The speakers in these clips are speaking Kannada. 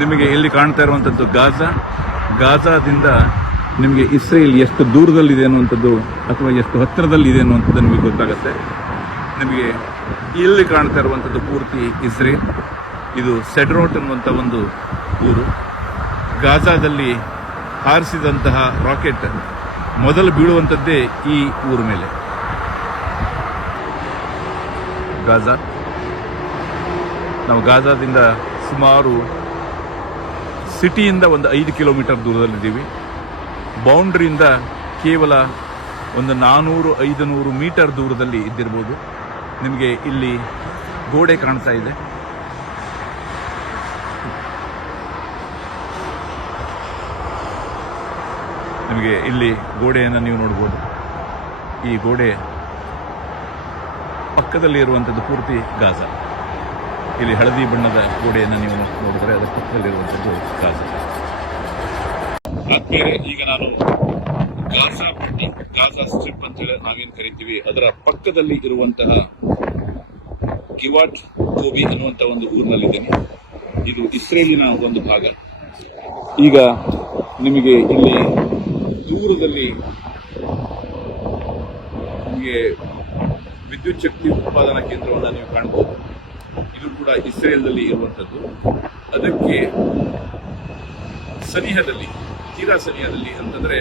ನಿಮಗೆ ಇಲ್ಲಿ ಕಾಣ್ತಾ ಇರುವಂಥದ್ದು ಗಾಜಾದಿಂದ ನಿಮಗೆ ಇಸ್ರೇಲ್ ಎಷ್ಟು ದೂರದಲ್ಲಿದೆ ಅನ್ನುವಂಥದ್ದು ಅಥವಾ ಎಷ್ಟು ಹತ್ತಿರದಲ್ಲಿದೆ ಅನ್ನುವಂಥದ್ದು ನಿಮಗೆ ಗೊತ್ತಾಗುತ್ತೆ. ನಿಮಗೆ ಇಲ್ಲಿ ಕಾಣ್ತಾ ಇರುವಂಥದ್ದು ಪೂರ್ತಿ ಇಸ್ರೇಲ್. ಇದು ಸೆಡ್ರೋಟ್ ಅನ್ನುವಂಥ ಒಂದು ಊರು. ಗಾಜಾದಲ್ಲಿ ಹಾರಿಸಿದಂತಹ ರಾಕೆಟ್ ಮೊದಲು ಬೀಳುವಂಥದ್ದೇ ಈ ಊರ ಮೇಲೆ. ಗಾಜಾ, ನಾವು ಗಾಜಾದಿಂದ ಸುಮಾರು ಸಿಟಿಯಿಂದ ಒಂದು 5 ಕಿಲೋಮೀಟರ್ ದೂರದಲ್ಲಿದ್ದೀವಿ. ಬೌಂಡ್ರಿಯಿಂದ ಕೇವಲ ಒಂದು 400-500 ಮೀಟರ್ ದೂರದಲ್ಲಿ ಇದ್ದಿರ್ಬೋದು. ನಿಮಗೆ ಇಲ್ಲಿ ಗೋಡೆ ಕಾಣ್ತಾ ಇದೆ. ನಿಮಗೆ ಇಲ್ಲಿ ಗೋಡೆಯನ್ನು ನೀವು ನೋಡ್ಬೋದು. ಈ ಗೋಡೆ ಪಕ್ಕದಲ್ಲಿ ಇರುವಂಥದ್ದು ಪೂರ್ತಿ ಗಾಜಾ. ಇಲ್ಲಿ ಹಳದಿ ಬಣ್ಣದ ಗೋಡೆಯನ್ನು ನೀವು ನೋಡಿದ್ರೆ ಅದರ ಪಕ್ಕದಲ್ಲಿರುವಂಥದ್ದು ಗಾಜಾ. ಆದ್ಮೇಲೆ ಈಗ ನಾನು ಗಾಜಾ ಪಟ್ಟಿ, ಗಾಜಾ ಸ್ಟ್ರಿಪ್ ಅಂತೇಳಿ ನಾವೇನು ಕರಿತೀವಿ, ಅದರ ಪಕ್ಕದಲ್ಲಿ ಇರುವಂತಹ ಗಿವಾಟ್ ಕೋಬಿ ಅನ್ನುವಂಥ ಒಂದು ಊರಿನಲ್ಲಿದ್ದೇನೆ. ಇದು ಇಸ್ರೇಲಿನ ಒಂದು ಭಾಗ. ಈಗ ನಿಮಗೆ ಇಲ್ಲಿ ದೂರದಲ್ಲಿ ನಿಮಗೆ ವಿದ್ಯುತ್ ಶಕ್ತಿ ಉತ್ಪಾದನಾ ಕೇಂದ್ರವನ್ನು ನೀವು ಕಾಣಬಹುದು. ಇದು ಕೂಡ ಇಸ್ರೇಲ್ನಲ್ಲಿ ಇರುವಂಥದ್ದು. ಅದಕ್ಕೆ ಸನಿಹದಲ್ಲಿ, ತೀರಾ ಸನಿಹದಲ್ಲಿ ಅಂತಂದ್ರೆ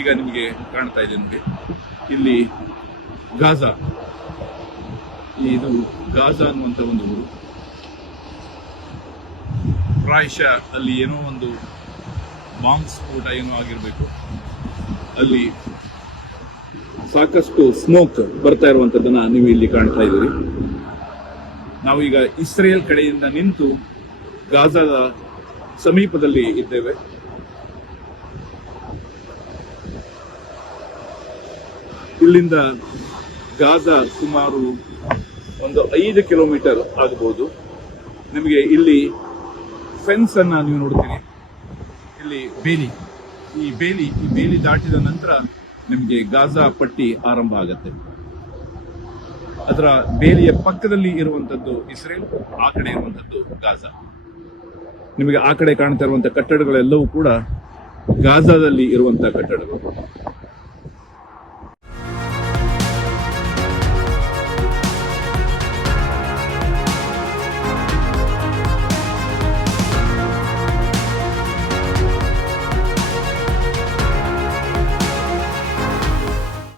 ಈಗ ನಿಮಗೆ ಕಾಣ್ತಾ ಇದೆ ನಿಮಗೆ ಇಲ್ಲಿ ಗಾಜಾ. ಇದು ಗಾಜಾ ಅನ್ನುವಂಥ ಒಂದು ಊರು. ಪ್ರಾಯಶಃ ಅಲ್ಲಿ ಏನೋ ಒಂದು ಬಾಂಬ್ ಸ್ಫೋಟ ಏನೋ ಆಗಿರಬೇಕು. ಅಲ್ಲಿ ಸಾಕಷ್ಟು ಸ್ಮೋಕ್ ಬರ್ತಾ ಇರುವಂಥದ್ದನ್ನ ನೀವು ಇಲ್ಲಿ ಕಾಣ್ತಾ ಇದ್ದೀರಿ. ನಾವೀಗ ಇಸ್ರೇಲ್ ಕಡೆಯಿಂದ ನಿಂತು ಗಾಜಾದ ಸಮೀಪದಲ್ಲಿ ಇದ್ದೇವೆ. ಇಲ್ಲಿಂದ ಗಾಜಾ ಸುಮಾರು ಒಂದು 5 ಕಿಲೋಮೀಟರ್ ಆಗಬಹುದು. ನಿಮಗೆ ಇಲ್ಲಿ ಫೆನ್ಸ್ ಅನ್ನ ನೀವು ನೋಡ್ತೀರಿ. ಇಲ್ಲಿ ಈ ಬೇಲಿ ದಾಟಿದ ನಂತರ ನಿಮಗೆ ಗಾಜಾ ಪಟ್ಟಿ ಆರಂಭ ಆಗುತ್ತೆ. ಅದರ ಬೇಲಿಯ ಪಕ್ಕದಲ್ಲಿ ಇರುವಂತದ್ದು ಇಸ್ರೇಲ್, ಆ ಕಡೆ ಇರುವಂತದ್ದು ಗಾಜಾ. ನಿಮಗೆ ಆ ಕಡೆ ಕಾಣ್ತಾ ಇರುವಂತಹ ಕಟ್ಟಡಗಳೆಲ್ಲವೂ ಕೂಡ ಗಾಜಾದಲ್ಲಿ ಇರುವಂತಹ ಕಟ್ಟಡಗಳು.